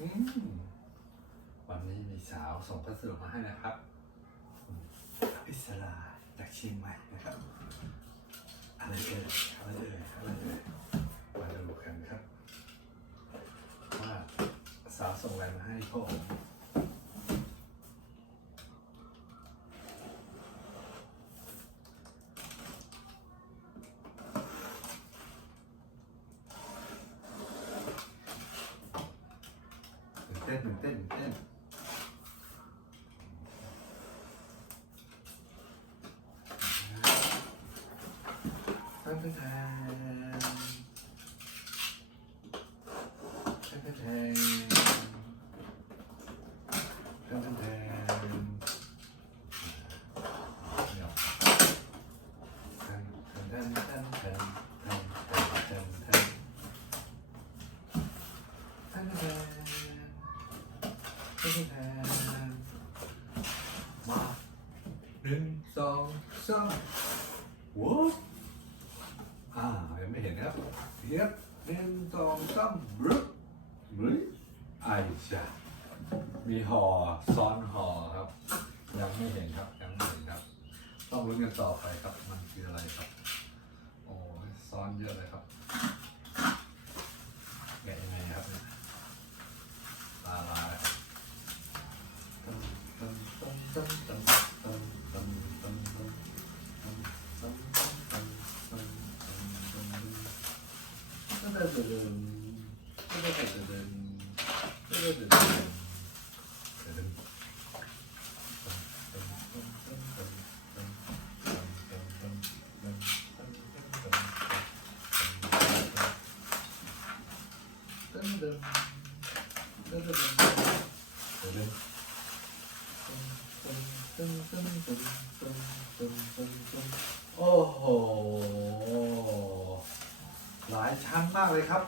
วันนี้มีสาวส่งพัสดุมาให้นะครับอิสราจากเชียงใหม่นะครับ อะไรเอ่ยอะไรเอ่ยอะไรเอ่ยมาดูกันครับ ว่าสาวส่งอะไรมาให้พ่อผม ตื่นเต้นตื่นเต้นตื่นเต้นตั้งแต่แทนตั้ง มาหนึ่งสองสามว้าอ่ายังไม่เห็นครับเย็บหนึ่งสองสามรึรึยไอจ้ะมีห่อซ้อนห่อครับ ยังไม่เห็นครับยังไม่เห็นครับ ต้องรู้นกันต่อไปครับมันคืออะไรครับ โอ้ซ้อนเยอะเลยครับ Oh. ายชั้นมากเลยครับ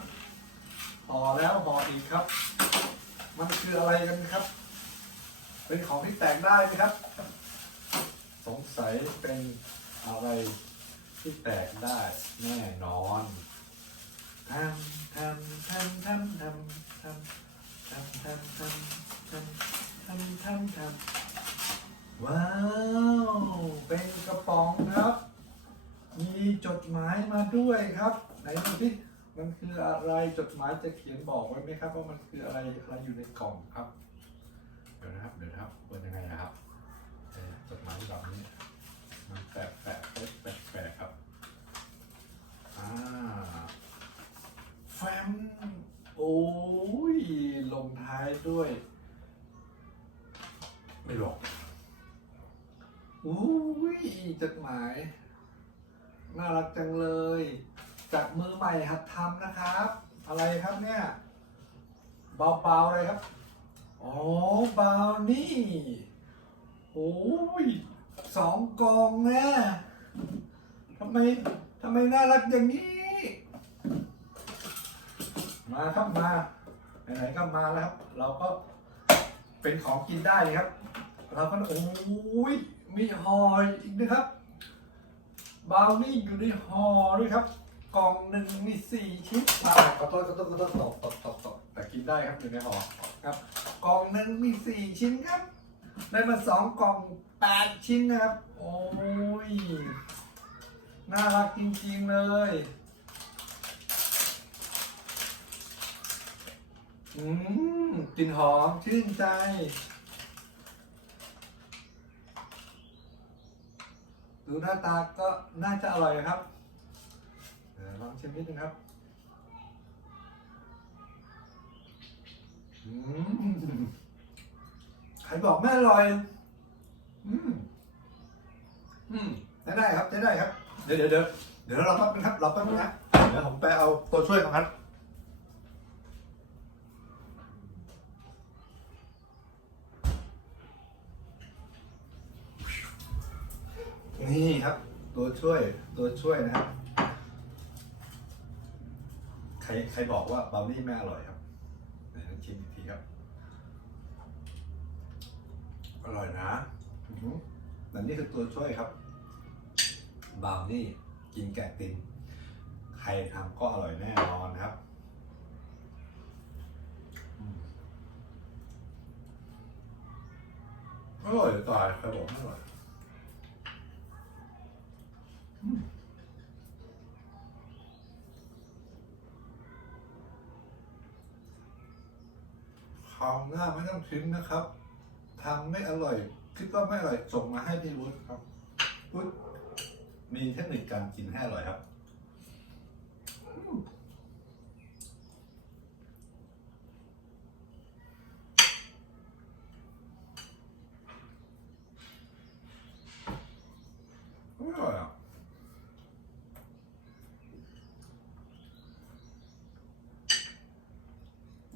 ห่อแล้วห่ออีกครับ มันคืออะไรกันครับ เป็นของที่แตกได้ไหมครับ สงสัยเป็นอะไรที่แตกได้แน่นอนทำทำทำทำทำทำทำทำทำทำทำทำทำว้าว เป็นกระป๋องครับ มีจดหมายมาด้วยครับ ไหนดูสิมันคืออะไรจดหมายจะเขียนบอกไว้ไหมครับว่ามันคืออะไรอะไรอยู่ในกล่องครับ เดี๋ยวนะครับเดี๋ยวนะครับเปิดยังไงนะครับจดหมายฉบับนี้มันแปะแปะแปะแปะแปะครับอ่าแฟมโอ้ยลงท้ายด้วย ไม่หลอกอุ้ยจดหมาย น่ารักจังเลยจากมือใหม่หัดทำนะครับ อะไรครับเนี่ยเบาๆเลยครับอ๋อบาวนี่โอ้ยสองกองแน่ทำไมทำไมน่ารักอย่างนี้ มาครับมาไหนๆก็มาแล้วครับ เราก็เป็นของกินได้เลยครับ เราก็โอ้ยมีห่ออีกนะครับ บาวนี่อยู่ในห่อด้วยครับ กล่องหนึ่งมีสี่ชิ้นอ่าขอโทษขอโทษขอโทษตกตกตกตกแต่กินได้ครับอยู่ในห่อครับ กล่องหนึ่งมีสี่ชิ้นครับ ได้มาสองกล่องแปดชิ้นนะครับ โอ้ย น่ารักจริงๆเลย อืมกลิ่นหอมชื่นใจ ดูหน้าตาก็น่าจะอร่อยครับลองชิมนิดนึงครับอใครบอกไม่อร่อย อืม อืมใช้ได้ครับใช้ได้ครับเดี๋ยวเดี๋ยวเดี๋ยวเดี๋ยวเราแป๊บนึงครับ เราแป๊บนึงนะ เดี๋ยวผมไปเอาตัวช่วยของครับ ตัวช่วยตัวช่วยนะครับ ใครใครบอกว่าเาวนี่ไม่อร่อยครับไหนลองชิมอีกทีครับ อร่อยนะนั่นนี่คือตัวช่วยครับบาวนี่กินแกะตินใครทำก็อร่อยแน่นอนครับ อร่อยตายครับอมอร่อย อืมคราวหน้าไม่ต้องทิ้งนะครับทำไม่อร่อย คิดว่าไม่อร่อย ส่งมาให้พี่วุฒิครับวุฒิมีเทคนิคการกินให้อร่อยครับ อืมอร่อยอะ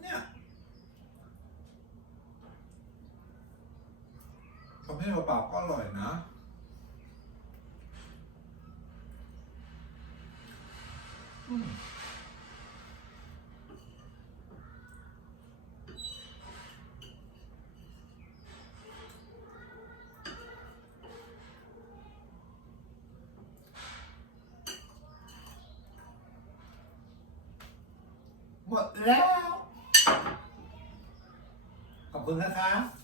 เนี่ยทำให้เราปากก็อร่อยนะหมดแล้ว ขอบคุณนะคะ